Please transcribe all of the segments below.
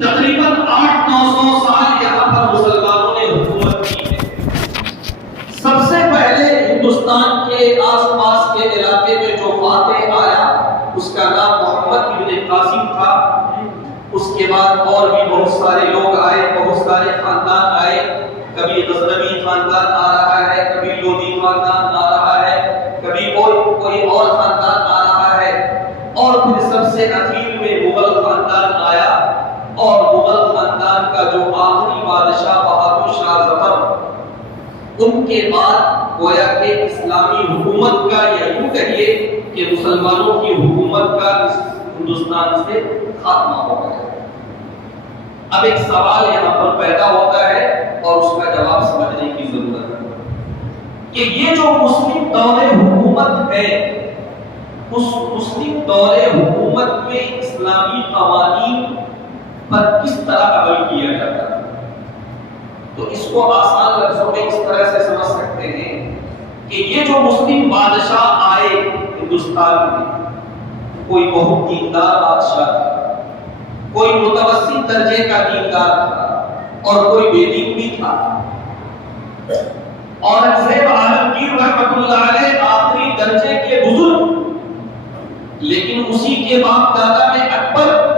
تقریباً 800-900 سال یہاں پر مسلمانوں نے حکومت کی ہے۔ سب سے پہلے ہندوستان کے آس پاس کے علاقے میں جو فاتح آیا اس کا نام محمد ابن قاسم تھا۔ اس کے بعد اور بھی بہت سارے لوگ آئے، بہت سارے خاندان آئے، کبھی غزنوی خاندان آ رہا ہے، کبھی لودھی خاندان آ رہا ہے، کبھی کوئی اور خاندان آ رہا ہے، اور پھر سب سے اخیر میں مغل خاندان آیا۔ اور مغل خاندان کا جو آخری بادشاہ بہادر شاہ ظفر، ان کے بعد گویا کہ اسلامی حکومت کا یا یوں کہیے کہ مسلمانوں کی حکومت کا اس ہندوستان سے خاتمہ ہو گیا۔ اب ایک سوال یہاں پر پیدا ہوتا ہے اور اس کا جواب سمجھنے کی ضرورت ہے کہ یہ جو مسلم دور حکومت ہے، اس مسلم دور حکومت میں اسلامی قوانین پر کس طرح عمل کیا جاتا ہے۔ تو اس کو آسان لفظوں میں اس طرح سے سمجھ سکتے ہیں کہ یہ جو مسلم بادشاہ آئے ہندوستان میں، کوئی بہت دیندار بادشاہ تھا، کوئی متوسط درجے کا دیندار تھا اور کوئی بے دین بھی تھا۔ اورنگزیب عالمگیر رحمۃ اللہ علیہ آخری درجے کے بزرگ، لیکن اسی کے باپ دادا میں اکبر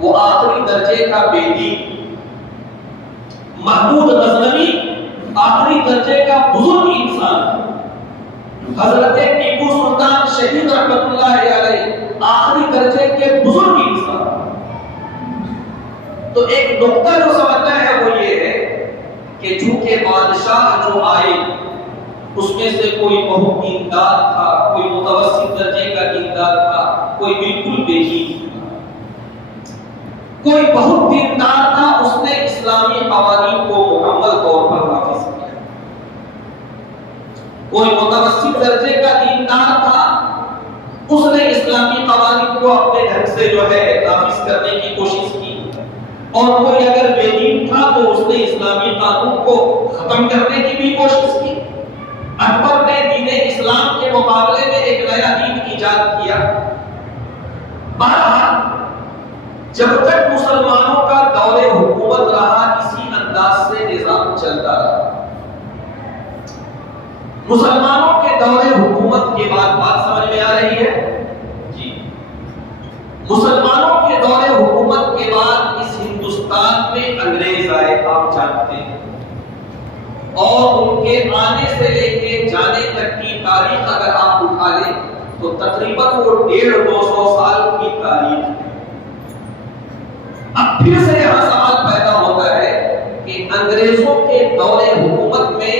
وہ آخری درجے کا بے دین۔ محمود غزنوی آخری درجے کا بزرگ انسان۔ حضرت ٹیپو سلطان شہید رحمۃ اللہ علیہ آخری درجے کے بزرگ انسان۔ تو ایک نقطہ جو سمجھنا ہے وہ یہ ہے کہ چونکہ بادشاہ جو آئے اس میں سے کوئی بہت دیندار تھا، کوئی متوسط درجے کا دیندار تھا، کوئی بالکل بے دین تھا، کوئی بہت دیندار تھا، اس نے اسلامی قوانین کو مکمل طور پر نافذ کیا۔ کوئی متوسط درجے کا دیندار تھا، اس نے اسلامی قوانین کو اپنے ڈھنگ سے جو ہے نافذ کرنے کی کوشش کی، اور کوئی اگر بے دین تھا تو اس نے اسلامی قانون کو ختم کرنے کی بھی کوشش کی۔ اکبر نے دین اسلام کے مقابلے میں ایک نیا دین ایجاد کیا۔ بہرحال جب تک مسلمانوں کا دور حکومت رہا اسی انداز سے نظام چلتا رہا۔ مسلمانوں کے دور حکومت کے بعد بات سمجھ میں آ رہی ہے جی، مسلمانوں کے دور حکومت کے بعد اس ہندوستان میں انگریز آئے، آپ جانتے ہیں، اور ان کے آنے سے لے کے جانے تک کی تاریخ اگر آپ اٹھا لیں تو تقریباً وہ 150-200 سال کی تاریخ ہے۔ اب پھر سے یہاں سوال پیدا ہوتا ہے کہ انگریزوں کے دور حکومت میں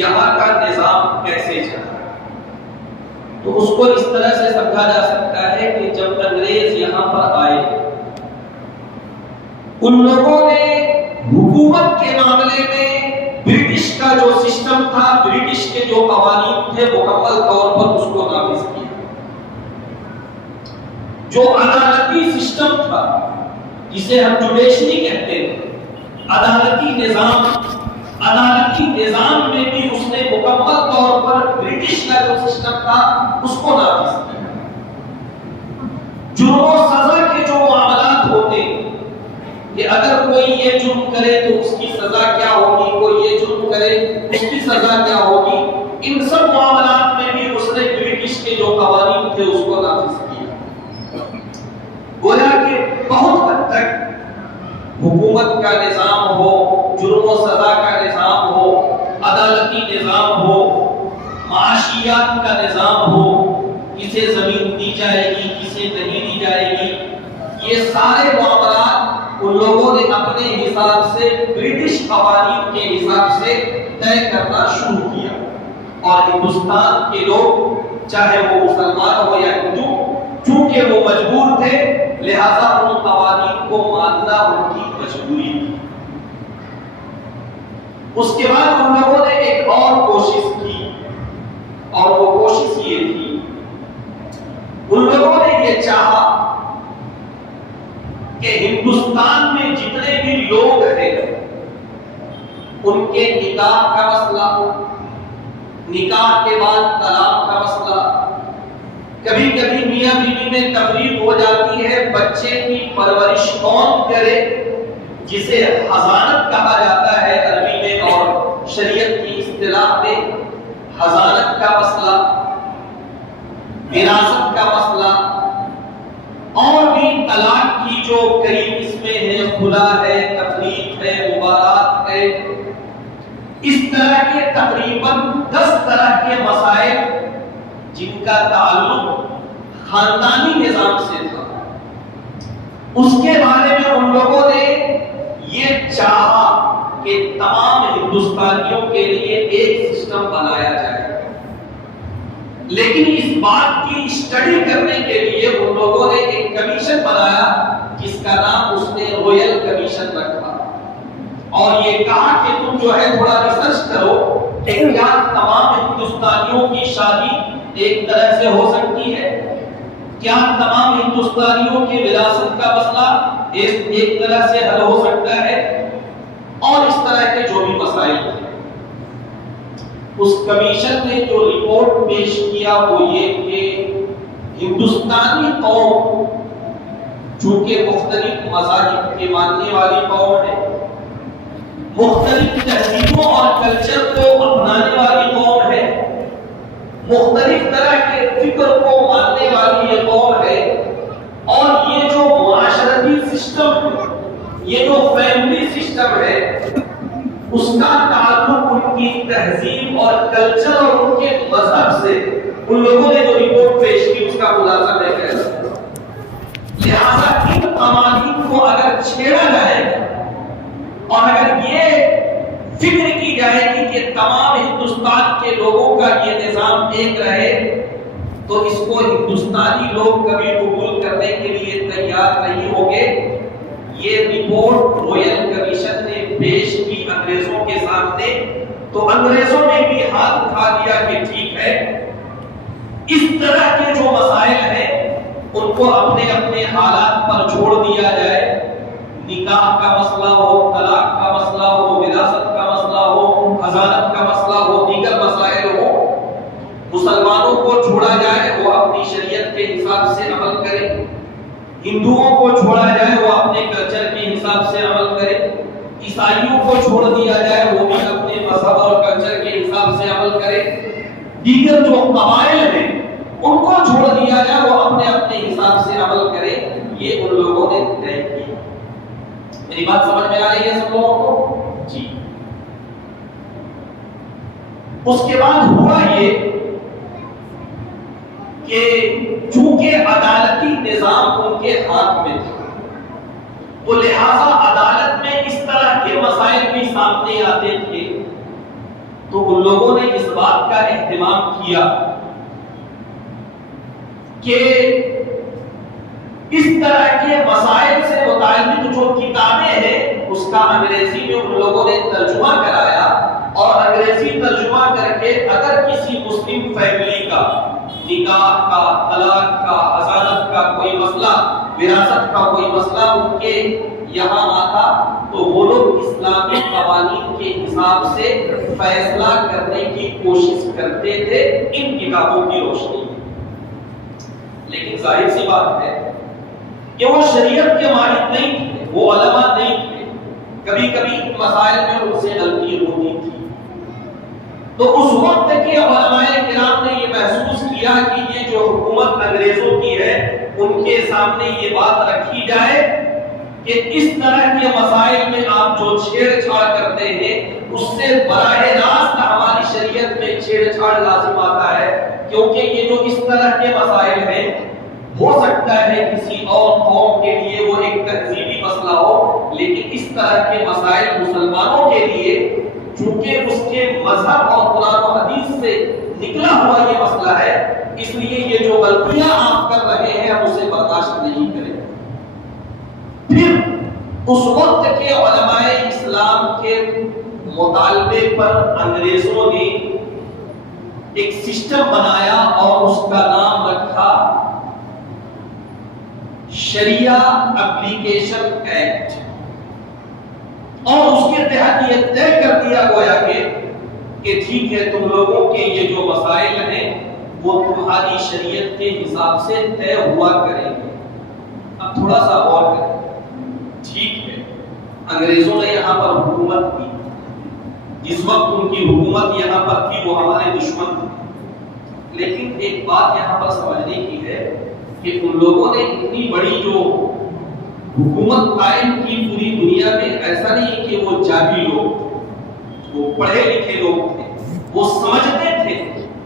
یہاں کا نظام کیسے چلا۔ تو اس کو اس طرح سے سمجھا جا سکتا ہے کہ جب انگریز یہاں پر آئے، ان لوگوں نے حکومت کے معاملے میں برٹش کا جو سسٹم تھا، برٹش کے جو قوانین تھے، مکمل طور پر اس کو نافذ کیا۔ جو عدالتی سسٹم تھا جسے ہم جوڈیشری کہتے ہیں، عدالتی نظام میں بھی اس نے مکمل طور پر برٹش کا جو سسٹم تھا اس کو نافذ کیا۔ جرم و سزا کے جو معاملات ہوتے کہ اگر کوئی یہ جرم کرے تو اس کی سزا کیا ہوگی، کوئی یہ جرم کرے اس کی سزا کیا ہوگی، ان سب معاملات میں بھی اس نے برٹش کے جو قوانین تھے اس کو نافذ کیا۔ گویا کہ بہت حد تک حکومت کا نظام ہو، جرم و سزا کا نظام ہو، عدالتی نظام ہو، معاشیات کا نظام ہو، کسے زمین دی جائے گی کسے نہیں دی جائے گی، یہ سارے معاملات ان لوگوں نے اپنے حساب سے برٹش قوانین کے حساب سے طے کرنا شروع کیا۔ اور ہندوستان کے لوگ چاہے وہ مسلمان ہو یا ہندو، چونکہ وہ مجبور تھے لہذا ان قوانین کو ماننا ان کی مجبوری تھی۔ اس کے بعد ان لوگوں نے ایک اور کوشش کی، اور وہ کوشش یہ تھی، ان لوگوں نے یہ چاہا کہ ہندوستان میں جتنے بھی لوگ ہیں ان کے نکاح کا مسئلہ، نکاح کے بعد طلاق کا مسئلہ، کبھی کبھی میاں بیوی میں تفریق ہو جاتی ہے، بچے کی پرورش کون کرے، جسے حضانت کہا جاتا ہے عربی میں اور شریعت کی اصطلاح میں، حضانت کا مسئلہ، وراثت کا مسئلہ، اور بھی طلاق کی جو کئی قسمیں ہیں، خلا ہے، تفریق ہے، مبارات ہے، اس طرح کے تقریباً 10 طرح کے مسائل جن کا تعلق خاندانی نظام سے تھا، اس کے بارے میں ان لوگوں نے یہ چاہا کہ تمام ہندوستانیوں کے لیے ایک سسٹم بنایا جائے، لیکن اس بات کی اسٹڈی کرنے کے لیے ان لوگوں نے ایک کمیشن بنایا جس کا نام اس نے رویل کمیشن رکھا، اور یہ کہا کہ تم جو ہے تھوڑا ریسرچ کرو کہ کیا تمام ہندوستانیوں کی شادی ایک طرح سے ہو سکتی ہے، کیا تمام ہندوستانیوں کی وراثت کا مسئلہ ایک طرح سے حل ہو سکتا ہے، اور اس طرح کے جو بھی مسائل ہیں۔ اس کمیشن نے جو رپورٹ پیش کیا وہ یہ کہ ہندوستانی قوم چونکہ مختلف مذاہب کے ماننے والی قوم ہے، مختلف تہذیبوں اور کلچر کو اپنانے والی قوم ہے، مختلف طرح کے فکر کو ماننے والی یہ قوم ہے، اور یہ جو معاشرتی سسٹم ہے، یہ جو فیملی سسٹم ہے، اس کا تعلق ان کی تہذیب اور کلچر اور ان کے مذہب سے ان لوگوں نے جو رپورٹ پیش کی اس کا خلاصہ میں کہہ رہا ہوں۔ لہذا ان قوانین کو اگر چھیڑا جائے اور اگر یہ فکر کی جائے گی کہ تمام ہندوستان کے لوگوں کا یہ نظام ایک رہے، تو اس کو ہندوستانی لوگ کبھی قبول کرنے کے لیے تیار نہیں ہوں گے۔ یہ رپورٹ رویل کمیشن نے پیش کی انگریزوں کے سامنے، تو انگریزوں نے بھی ہاتھ اٹھا دیا کہ ٹھیک ہے، اس طرح کے جو مسائل ہیں ان کو اپنے اپنے حالات پر چھوڑ دیا جائے، نکاح کا مسئلہ ہو، طلاق کا مسئلہ ہو، وراثت کا مسئلہ ہو، حضانت کا مسئلہ ہو، دیگر مسائل ہو، مسلمانوں کو چھوڑا جائے، وہ اپنی شریعت کے حساب سے عمل کرے، ہندوؤں کو چھوڑا جائے، وہ اپنے کلچر کے حساب سے عمل کرے، عیسائیوں کو چھوڑ دیا جائے، وہ بھی اپنے مذہب اور کلچر کے حساب سے عمل کرے، دیگر جو قبائل ہیں ان کو چھوڑ دیا جائے، وہ اپنے اپنے حساب سے عمل کرے۔ یہ ان لوگوں نے طے کیا۔ میری بات سمجھ میں آ رہی ہے سب لوگوں کو؟ جی۔ اس کے بعد ہوا یہ کہ چونکہ عدالتی نظام ان کے ہاتھ میں تھا، تو لہذا عدالت میں اس طرح کے مسائل بھی سامنے آتے تھے، تو ان لوگوں نے اس بات کا اہتمام کیا کہ اس طرح کے مسائل سے متعلق جو کتابیں ہیں اس کا انگریزی میں ان لوگوں نے ترجمہ کرایا، اور انگریزی ترجمہ کر کے اگر کسی مسلم فیملی کا نکاح کا، طلاق کا، حضانت کا کوئی مسئلہ، وراثت کا کوئی مسئلہ ان کے یہاں آتا تو وہ لوگ اسلامی قوانین کے حساب سے فیصلہ کرنے کی کوشش کرتے تھے ان کتابوں کی روشنی میں۔ لیکن ظاہر سی بات ہے کہ وہ شریعت کے ماہر نہیں تھے، وہ علماء نہیں تھے، کبھی کبھی مسائل میں ان سے غلطی ہوتی تھی، تو اس وقت کے علماء کرام نے یہ محسوس کیا کہ یہ جو حکومت انگریزوں کی ہے ان کے سامنے یہ بات رکھی جائے کہ اس طرح کے مسائل میں آپ جو چھیڑ چھاڑ کرتے ہیں اس سے براہ راست ہماری شریعت میں چھیڑ چھاڑ لازم آتا ہے، کیونکہ یہ جو اس طرح کے مسائل ہیں ہو سکتا ہے کسی اور قوم کے لیے وہ ایک تہذیبی مسئلہ ہو، لیکن اس طرح کے مسائل مسلمانوں کے لیے چونکہ اس کے مذہب اور قرآن و حدیث سے نکلا ہوا یہ مسئلہ ہے، اس لیے یہ جو غلطیاں آپ کر رہے ہیں ہم اسے برداشت نہیں کریں۔ پھر اس وقت کے علماء اسلام کے مطالبے پر انگریزوں نے ایک سسٹم بنایا اور اس کا نام رکھا شریعہ اپلیکیشن ایکٹ، اور اس کے تحت یہ طے کر دیا گویا کہ ٹھیک ہے تم لوگوں کے یہ جو مسائل ہیں وہ تمہاری شریعت کے حساب سے طے ہوا کریں گے۔ اب تھوڑا سا غور کریں، ٹھیک ہے انگریزوں نے یہاں پر حکومت کی، جس وقت ان کی حکومت یہاں پر تھی وہ ہمارے دشمن تھے، لیکن ایک بات یہاں پر سمجھنے کی ہے کہ ان لوگوں نے اتنی بڑی جو حکومت قائم کی پوری دنیا میں، ایسا نہیں کہ وہ جاہل لوگ، وہ پڑھے لکھے لوگ تھے، وہ سمجھتے تھے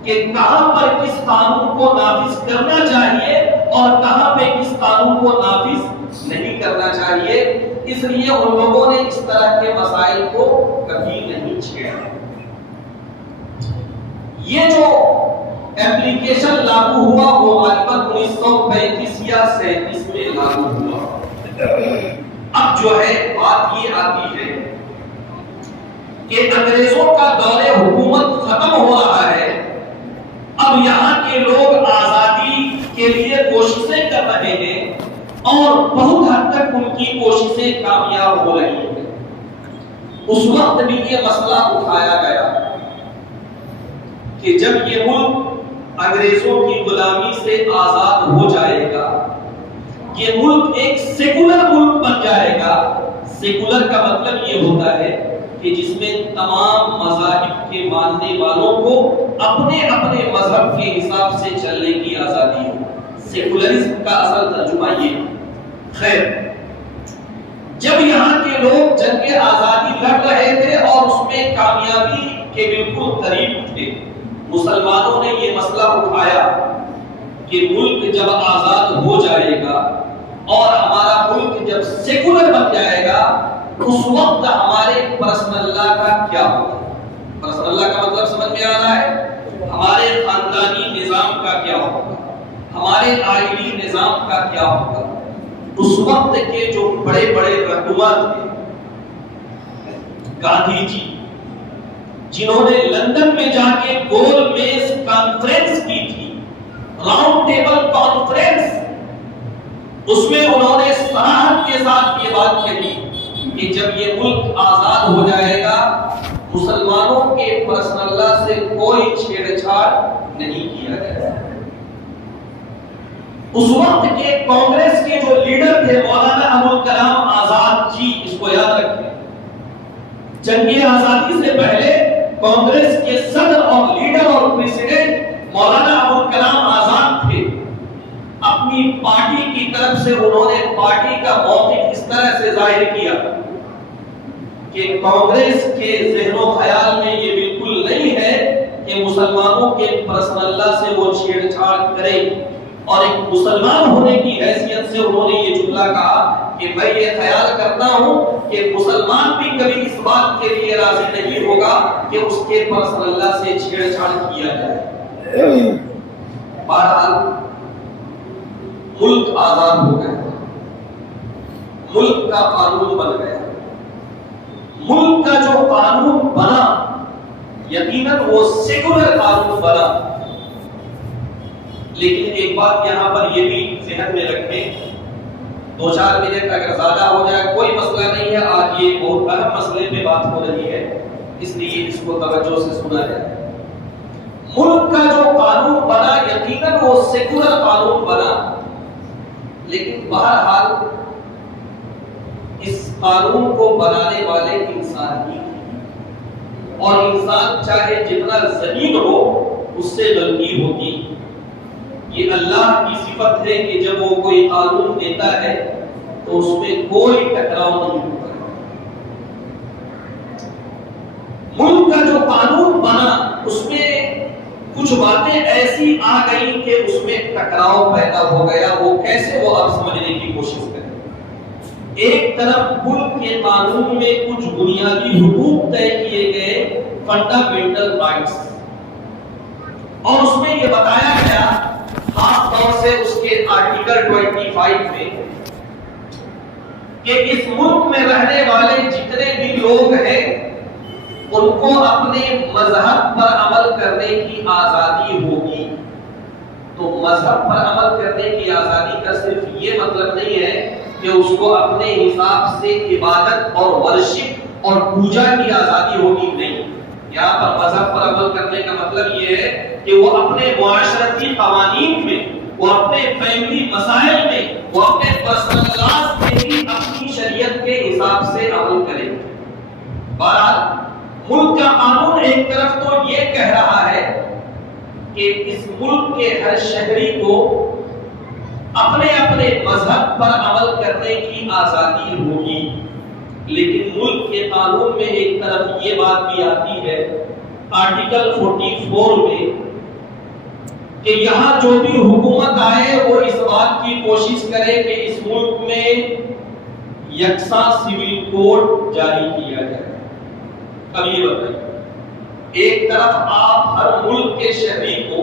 کہ کہاں پر کس قانون کو نافذ کرنا چاہیے اور کہاں پہ کس قانون کو نافذ نہیں کرنا چاہیے، اس لیے ان لوگوں نے اس طرح کے مسائل کو کبھی نہیں چھیڑا۔ یہ جو ایپلیکیشن لاگو ہوا وہ غالباً 1935 یا 37 میں لاگو ہوا۔ اب جو ہے بات یہ آتی ہے کہ انگریزوں کا دور حکومت ختم ہو رہا ہے، اب یہاں کے لوگ آزادی کے لیے کوششیں کر رہے ہیں اور بہت حد تک ان کی کوششیں کامیاب ہو رہی ہیں۔ اس وقت بھی یہ مسئلہ اٹھایا گیا کہ جب یہ ملک انگریزوں کی غلامی سے آزاد ہو جائے گا، یہ ملک ایک سیکولر ملک بن جائے گا۔ سیکولر کا مطلب یہ ہوتا ہے کہ جس میں تمام مذاہب کے ماننے والوں کو اپنے اپنے مذہب کے حساب سے چلنے کی آزادی ہو۔ سیکولرزم کا اصل ترجمہ یہ ہے۔ خیر، جب یہاں کے لوگ جنگ آزادی لڑ رہے تھے اور اس میں کامیابی کے بالکل قریب تھے، مسلمانوں نے یہ مسئلہ اٹھایا کہ ملک جب آزاد ہو جائے گا اور ہمارا ملک جب سیکولر بن جائے گا، اس وقت ہمارے پرسنل اللہ کا کیا ہوگا؟ پرسنل اللہ کا مطلب سمجھ میں آ رہا ہے؟ ہمارے خاندانی نظام کا کیا ہوگا؟ ہمارے آئلی نظام کا کیا ہوگا؟ اس وقت کے جو بڑے بڑے رہنما تھے، گاندھی جی، جنہوں نے لندن میں جا کے گول میز کانفرنس کی تھی، راؤنڈ ٹیبل کانفرنس، اس میں انہوں نے صراحت کے ساتھ یہ بات کہی کہ جب یہ ملک آزاد ہو جائے گا، مسلمانوں کے پرسنل اللہ سے کوئی چھیڑ چھاڑ نہیں کیا جائے گا۔ اس وقت کے کانگریس کے جو لیڈر تھے مولانا ابوالکلام آزاد جی، اس کو یاد رکھیں، جنگ آزادی سے پہلے کانگریس کے صدر اور لیڈر اور پریزیڈنٹ مولانا ابوالکلام آزاد تھے۔ اپنی پارٹی کی طرف سے انہوں نے پارٹی کا موقف اس طرح سے ظاہر کیا کہ کانگریس کے ذہن و خیال میں یہ بالکل نہیں ہے کہ مسلمانوں کے پرسنل اللہ سے وہ چھیڑ چھاڑ کریں، اور ایک مسلمان ہونے کی حیثیت سے انہوں نے یہ جملہ کہا کہ میں یہ خیال کرتا ہوں کہ مسلمان بھی کبھی اس بات کے لیے راضی نہیں ہوگا کہ اس کے پرسنل اللہ سے چھیڑ چھاڑ کیا جائے۔ بہرحال ملک آزاد ہو گیا، ملک کا قانون بن گیا۔ ملک کا جو قانون بنا یقیناً وہ سیکولر قانون بنا، لیکن ایک بات یہاں پر یہ بھی ذہن میں رکھیں، 2-4 منٹ اگر زیادہ ہو جائے کوئی مسئلہ نہیں ہے، آج یہ بہت اہم مسئلے پہ بات ہو رہی ہے، اس لیے اس کو توجہ سے سنا جائے۔ ملک کا جو قانون بنا یقیناً وہ سیکولر قانون بنا، لیکن بہرحال اس قانون کو بنانے والے انسان ہی، اور انسان چاہے جتنا ذلیل ہو اس سے غلطی ہوتی۔ یہ اللہ کی صفت ہے کہ جب وہ کوئی قانون دیتا ہے تو اس میں کوئی ٹکراؤ نہیں ہوتا۔ ملک کا جو قانون بنا اس میں کچھ باتیں ایسی آ گئی کہ اس میں ٹکراؤ پیدا ہو گیا۔ وہ کیسے، وہ اب سمجھنے کی کوشش کریں۔ ایک طرف ملک کے قانون میں کچھ بنیادی حقوق طے کیے گئے، فنڈامنٹل رائٹس، اور اس میں یہ بتایا گیا خاص طور سے اس کے آرٹیکل 25 میں کہ اس ملک میں رہنے والے جتنے بھی لوگ ہیں ان کو اپنے مذہب پر عمل کرنے کی آزادی ہوگی۔ تو مذہب پر عمل کرنے کی آزادی کا صرف یہ مطلب نہیں ہے کہ اس کو اپنے حساب سے عبادت اور ورشپ اور پوجا کی آزادی ہوگی، نہیں۔ یہاں پر مذہب پر عمل کرنے کا مطلب یہ ہے کہ وہ اپنے معاشرتی قوانین میں، وہ اپنے فیملی مسائل میں، وہ اپنے پرسنل لاز میں بھی اپنی شریعت کے حساب سے عمل کریں۔ بہرحال ملک کا قانون ایک طرف تو یہ کہہ رہا ہے کہ اس ملک کے ہر شہری کو اپنے اپنے مذہب پر عمل کرنے کی آزادی ہوگی، لیکن ملک کے قانون میں ایک طرف یہ بات بھی آتی ہے آرٹیکل 44 میں کہ یہاں جو بھی حکومت آئے وہ اس بات کی کوشش کرے کہ اس ملک میں یکساں سول کوڈ جاری کیا جائے۔ اب یہ بتائیے، ایک طرف آپ ہر ملک کے شہری کو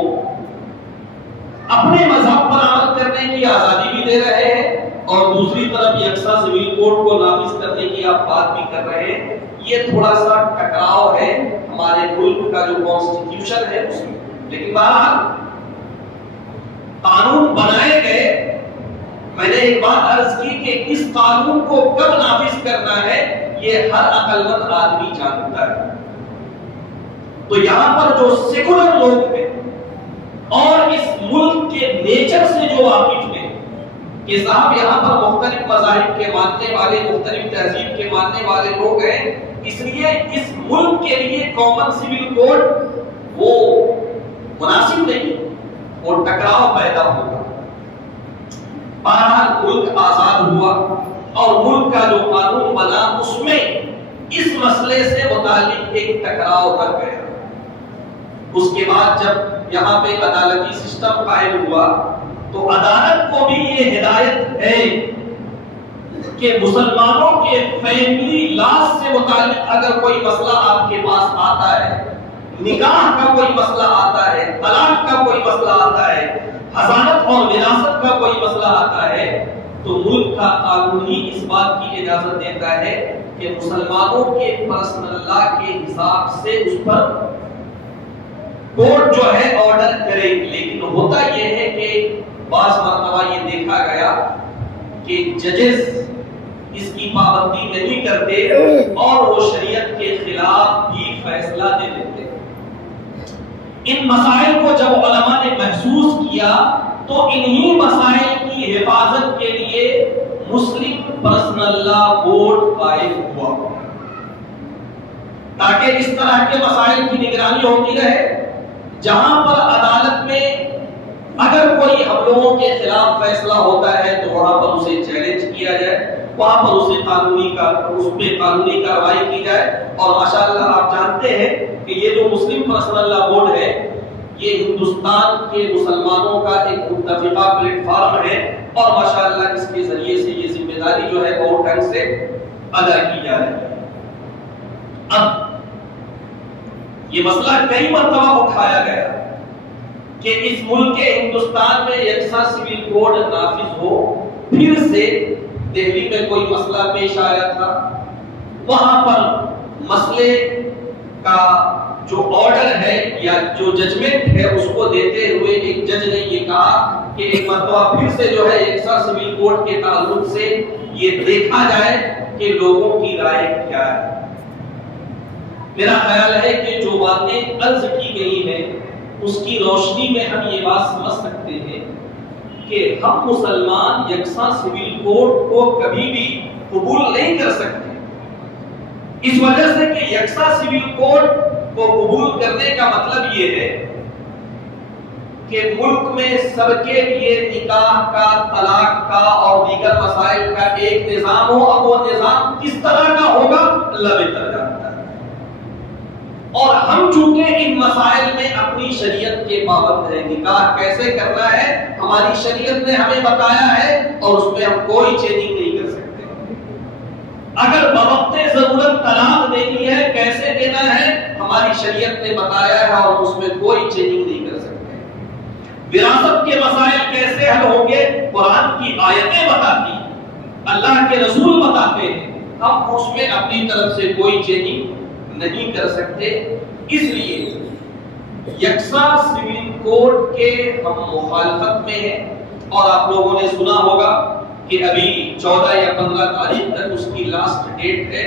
اپنے مذہب پر عمل کرنے کی آزادی بھی دے رہے ہیں اور دوسری طرف یکساں سول کوڈ کو نافذ کرنے کی آپ بات بھی کر رہے ہیں۔ یہ تھوڑا سا ٹکراؤ ہے ہمارے ملک کا جو کانسٹیٹیوشن ہے اس میں، لیکن بہرحال قانون بنائے گئے۔ میں نے ایک بات عرض کی کہ اس قانون کو کب نافذ کرنا ہے یہ ہر عقل مند آدمی جانتا ہے۔ تو یہاں پر جو سیکولر لوگ ہیں اور اس ملک کے نیچر سے جو واقف ہیں کہ صاحب یہاں پر مختلف مذاہب کے ماننے والے، مختلف تہذیب کے ماننے والے لوگ ہیں، اس لیے اس ملک کے لیے کامن سول کوڈ وہ مناسب نہیں، اور ٹکراؤ پیدا ہوگا۔ بہرحال ملک آزاد ہوا اور ملک کا جو قانون بنا اس میں اس مسئلے سے متعلق ایک ٹکراؤ کر گیا۔ اس کے بعد جب یہاں پہ عدالتی سسٹم قائم ہوا تو عدالت کو بھی یہ ہدایت ہے کہ مسلمانوں کے فیملی لاز سے متعلق اگر کوئی مسئلہ آپ کے پاس آتا ہے، نکاح کا کوئی مسئلہ آتا ہے، طلاق کا کوئی مسئلہ آتا ہے، حضانت اور وراثت کا کوئی مسئلہ آتا ہے، تو ملک کا قانون ہی اس بات کی اجازت دیتا ہے کہ مسلمانوں کے پرسنل لا کے حساب سے اس پر کورٹ جو ہے آرڈر کرے۔ لیکن ہوتا یہ ہے کہ بعض مرتبہ یہ دیکھا گیا کہ ججز اس کی پابندی نہیں کرتے اور وہ شریعت کے خلاف بھی فیصلہ دے دیتے۔ ان مسائل کو جب علماء نے محسوس کیا تو انہی مسائل کی حفاظت کے لیے مسلم پرسنل لا بورڈ قائم ہوا تاکہ اس طرح کے مسائل کی نگرانی ہوتی رہے۔ جہاں پر عدالت میں اگر کوئی ہم لوگوں کے خلاف فیصلہ ہوتا ہے تو وہاں پر اسے چیلنج کیا جائے، وہاں پر اسے اس پہ قانونی کارروائی کی جائے۔ اور ماشاءاللہ آپ جانتے ہیں کہ یہ جو مسلم پرسنل لا بورڈ ہے یہ ہندوستان کے مسلمانوں کا ایک متفقہ پلیٹ فارم ہے اور ماشاءاللہ اس کے ذریعے سے یہ ذمہ داری جو ہے بہت ڈھنگ سے ادا کی جا رہی ہے۔ اب یہ مسئلہ کئی مرتبہ اٹھایا گیا کہ اس ملک کے ہندوستان میں یکساں سول کوڈ نافذ ہو۔ پھر سے دہلی میں کوئی مسئلہ پیش آیا تھا، وہاں پر مسئلے کا جو آرڈر ہے یا جو ججمنٹ ہے اس کو دیتے ہوئے ایک جج نے یہ کہا کہ ایک مرتبہ پھر سے جو ہے یکساں سول کوڈ کے تعلق سے یہ دیکھا جائے کہ لوگوں کی رائے کیا ہے۔ میرا خیال ہے کہ جو باتیں عرض کی گئی ہیں اس کی روشنی میں ہم یہ بات سمجھ سکتے ہیں کہ ہم مسلمان یکساں سول کوڈ کو کبھی بھی قبول نہیں کر سکتے، اس وجہ سے کہ یکساں سول کوڈ کو قبول کرنے کا مطلب یہ ہے کہ ملک میں سب کے لیے نکاح کا، طلاق کا اور دیگر مسائل کا ایک نظام ہو۔ اب وہ نظام کس طرح کا ہوگا اللہ بہتر جانتا ہے، اور ہم چونکہ ان مسائل میں اپنی شریعت کے پابند ہیں۔ نکاح کیسے کرنا ہے ہماری شریعت نے ہمیں بتایا ہے اور اس میں ہم کوئی چینج نہیں کر سکتے۔ اگر بوقت ضرورت طلاق دینی ہے کیسے دینا ہے ہماری شریعت نے بتایا ہے اور اس میں کوئی چینج نہیں کر سکتے۔ وراثت کے مسائل کیسے حل ہوں گے قرآن کی آیتیں بتاتی، اللہ کے رسول بتاتے ہیں، ہم اس میں اپنی طرف سے کوئی چینج نہیں کر سکتے۔ اس لیے یکساں سول کوڈ کے ہم مخالفت میں ہیں، اور آپ لوگوں نے سنا ہوگا کہ ابھی 14 یا 15 تاریخ تک اس کی لاسٹ ڈیٹ ہے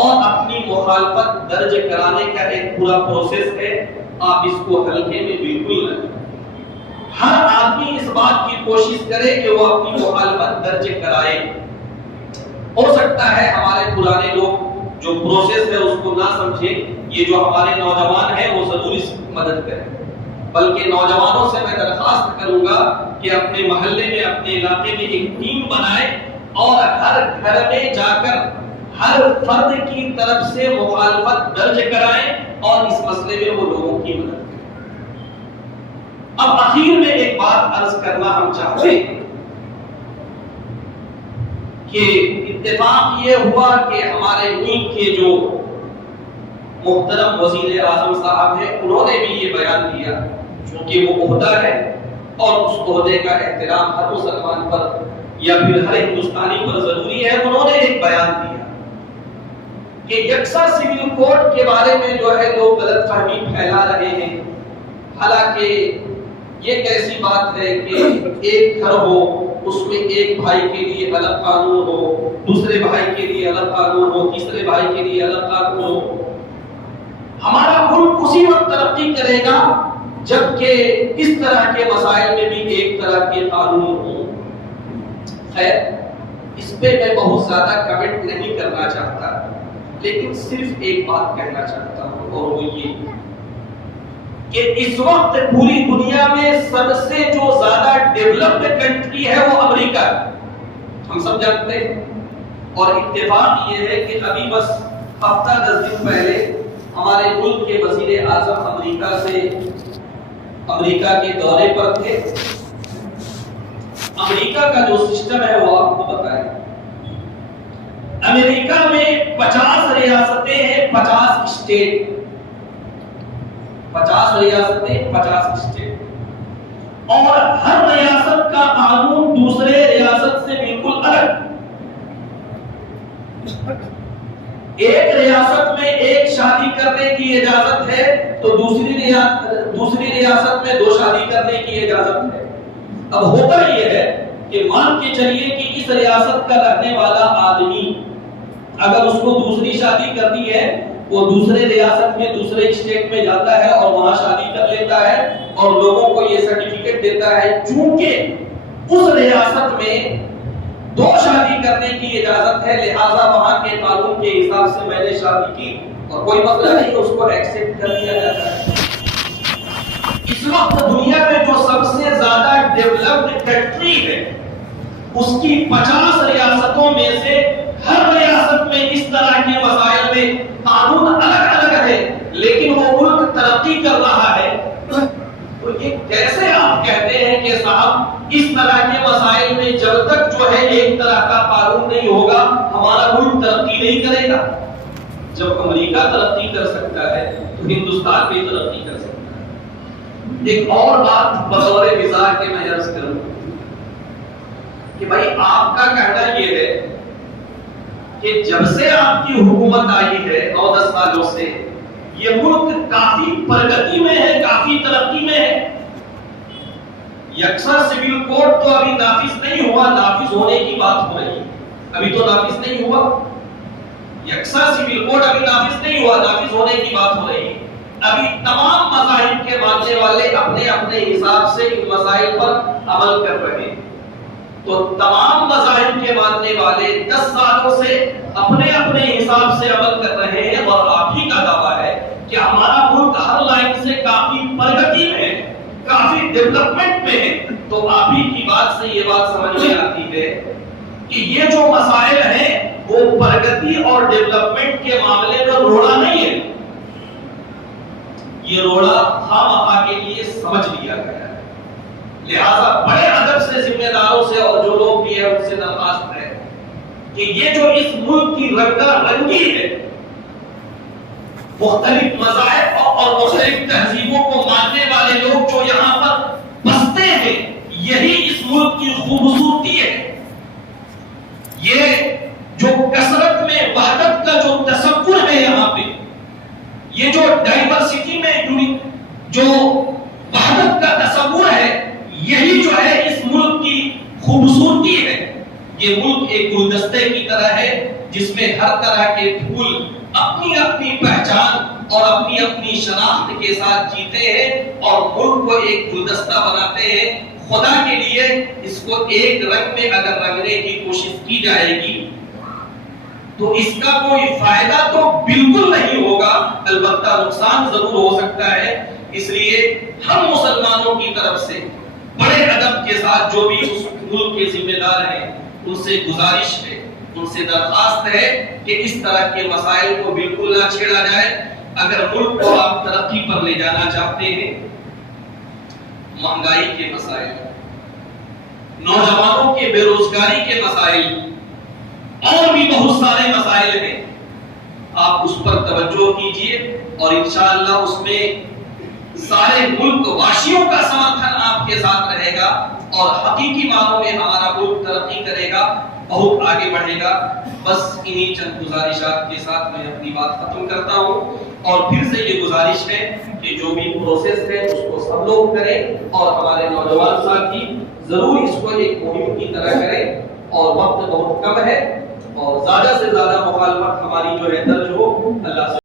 اور اپنی مخالفت درج کرانے کا ایک پورا پروسیس ہے۔ آپ اس کو ہلکے میں بالکل نہ لیں، ہر آدمی اس بات کی کوشش کرے کہ وہ اپنی مخالفت درج کرائے۔ ہو سکتا ہے ہمارے پرانے لوگ جو پروسیس ہے اس کو نہ سمجھے. یہ جو ہمارے نوجوان ہیں وہ ضرور اس کی مدد کریں. بلکہ نوجوانوں سے میں درخواست کروں گا کہ اپنے محلے میں اپنے علاقے میں ایک ٹیم بنائیں اور ہر گھر میں جا کر ہر فرد کی طرف سے مخالفت درج کرائیں اور اس مسئلے میں وہ لوگوں کی مدد کریں. اب آخر میں ایک بات عرض کرنا ہم چاہتے ہیں کہ اتفاق یہ ہوا کہ ہمارے ملک کے جو محترم وزیر اعظم صاحب ہیں انہوں نے بھی یہ بیان دیا، چونکہ وہ عہدہ ہے اور اس عہدے کا احترام ہر مسلمان پر یا پھر ہر ہندوستانی پر ضروری ہے. انہوں نے ایک بیان دیا کہ یکساں سول کوڈ کے بارے میں جو ہے لوگ غلط فہمی پھیلا رہے ہیں. حالانکہ یہ کیسی بات ہے کہ ایک گھر ہو اس میں ایک بھائی کے لیے الگ قانون ہو، دوسرے بھائی کے لیے الگ قانون ہو، تیسرے بھائی کے لیے الگ قانون ہو. ہمارا ملک اسی وقت ترقی کرے گا جبکہ اس طرح کے مسائل میں بھی ایک طرح کے قانون ہوں. خیر اس پہ میں بہت زیادہ کمنٹ نہیں کرنا چاہتا، لیکن صرف ایک بات کہنا چاہتا ہوں اور وہ یہ کہ اس وقت پوری دنیا میں سب سے جو زیادہ ڈیولپڈ کنٹری ہے وہ امریکہ ہے، ہم سب جانتے ہیں. اور اتفاق یہ ہے کہ ابھی بس ہفتہ 10 دن پہلے ہمارے ملک کے وزیر اعظم امریکہ کے دورے پر تھے. امریکہ کا جو سسٹم ہے وہ آپ کو بتائیں. امریکہ میں 50 ریاستیں ہیں، 50 اسٹیٹ، 50 ریاستیں، 50 اسٹیٹ، اور ہر ریاست کا قانون دوسرے ریاست سے بالکل الگ. ایک ریاست میں ایک شادی کرنے کی اجازت ہے تو دوسری ریاست میں 2 شادی کرنے کی اجازت ہے. اب ہوتا یہ ہے کہ مان کے چلیے کہ اس ریاست کا رہنے والا آدمی اگر اس کو دوسری شادی کرنی ہے وہ دوسرے ریاست میں دوسرے اسٹیٹ میں جاتا ہے اور وہاں شادی کر لیتا ہے اور لوگوں کو یہ سرٹیفکیٹ دیتا ہے چونکہ اس ریاست میں 2 شادی کرنے کی اجازت ہے، لہذا وہاں کے قانون کے حساب سے میں نے شادی کی اور کوئی مسئلہ نہیں، اس کو ایکسپٹ کر لیا جاتا ہے. اس وقت دنیا میں جو سب سے زیادہ ڈیولپڈ کنٹری ہے اس کی 50 ریاستوں میں سے ہر ریاست میں اس طرح کے مسائل میں قانون الگ الگ ہے، لیکن وہ ملک ترقی کر رہا ہے. تو یہ کیسے آپ کہتے ہیں کہ صاحب اس طرح کے مسائل میں جب تک جو ہے ایک طرح کا قانون نہیں ہوگا ہمارا ملک ترقی نہیں کرے گا؟ جب امریکہ ترقی کر سکتا ہے تو ہندوستان بھی ترقی کر سکتا ہے. ایک اور بات بطور مثال کے میں عرض کروں کہ بھائی آپ کا کہنا یہ ہے کہ جب سے آپ کی حکومت آئی ہے 9-10 سالوں سے یہ ملک کافی پرگتی میں ہے، کافی ترقی میں ہے. یکساں سول کوڈ تو ابھی نافذ نہیں ہوا، نافذ ہونے کی بات ہو رہی ہے. ابھی تو نافذ نہیں ہوا، یکساں سول کوڈ ابھی نافذ نہیں ہوا، نافذ ہونے کی بات ہو رہی ہے. ابھی تمام مذاہب کے ماننے والے اپنے اپنے حساب سے ان مسائل پر عمل کر رہے ہیں. تو تمام مذاہب کے ماننے والے 10 سالوں سے اپنے اپنے حساب سے عمل کر رہے ہیں اور آپ ہی کا دعویٰ ہے کہ ہمارا ملک ہر لائن سے کافی پرگتی میں ہے، کافی ڈیولپمنٹ میں ہے. تو آپ ہی کی بات سے یہ بات سمجھ میں آتی ہے کہ یہ جو مسائل ہیں وہ پرگتی اور ڈیولپمنٹ کے معاملے میں روڑا نہیں ہے، یہ روڑا خواہ کے لیے سمجھ لیا گیا ہے. لہذا بڑے ادب سے ذمہ داروں سے اور جو لوگ بھی ہیں ان سے درخواست ہے کہ یہ جو اس ملک کی رنگا رنگی ہے، مختلف مذاہب اور مختلف تہذیبوں کو ماننے والے لوگ جو یہاں پر بستے ہیں، یہی اس ملک کی خوبصورتی ہے. یہ جو کثرت میں وحدت کا جو تصور ہے یہاں پہ، یہ جو ڈائیورسٹی میں جو وحدت کا تصور ہے، یہی جو ہے اس ملک کی خوبصورتی ہے. یہ ملک ایک گلدستے کی طرح ہے جس میں ہر طرح کے پھول اپنی اپنی پہچان اور اپنی اپنی شناخت کے ساتھ جیتے ہیں اور ملک کو ایک گلدستہ بناتے ہیں. خدا کے لیے اس کو ایک رنگ میں اگر رنگنے کی کوشش کی جائے گی تو اس کا کوئی فائدہ تو بالکل نہیں ہوگا، البتہ نقصان ضرور ہو سکتا ہے۔ اس لیے ہم مسلمانوں کی طرف سے بڑے ادب کے ساتھ جو بھی اس ملک کے ذمہ دار ہیں ان سے گزارش ہے، ان سے درخواست ہے کہ اس طرح کے مسائل کو بالکل نہ چھیڑا جائے۔ اگر ملک کو آپ ترقی پر لے جانا چاہتے ہیں، مہنگائی کے مسائل، نوجوانوں کے بے روزگاری کے مسائل اور بھی بہت سارے مسائل ہیں، آپ اس پر توجہ کیجئے اور انشاءاللہ اس میں سارے ملک واسیوں کا سمرتھن آپ کے ساتھ رہے گا اور حقیقی معنوں میں ہمارا ملک ترقی کرے گا، بہت آگے بڑھے گا۔ بس انہی چند گزارشات کے ساتھ میں اپنی بات ختم کرتا ہوں، اور پھر سے یہ گزارش ہے کہ جو بھی پروسیس ہے اس کو سب لوگ کریں اور ہمارے نوجوان ساتھی ضرور اس کو ایک مہم کی طرح کریں، اور وقت بہت کم ہے اور زیادہ سے زیادہ مخالفت ہماری جو ہے درج ہو، اللہ سے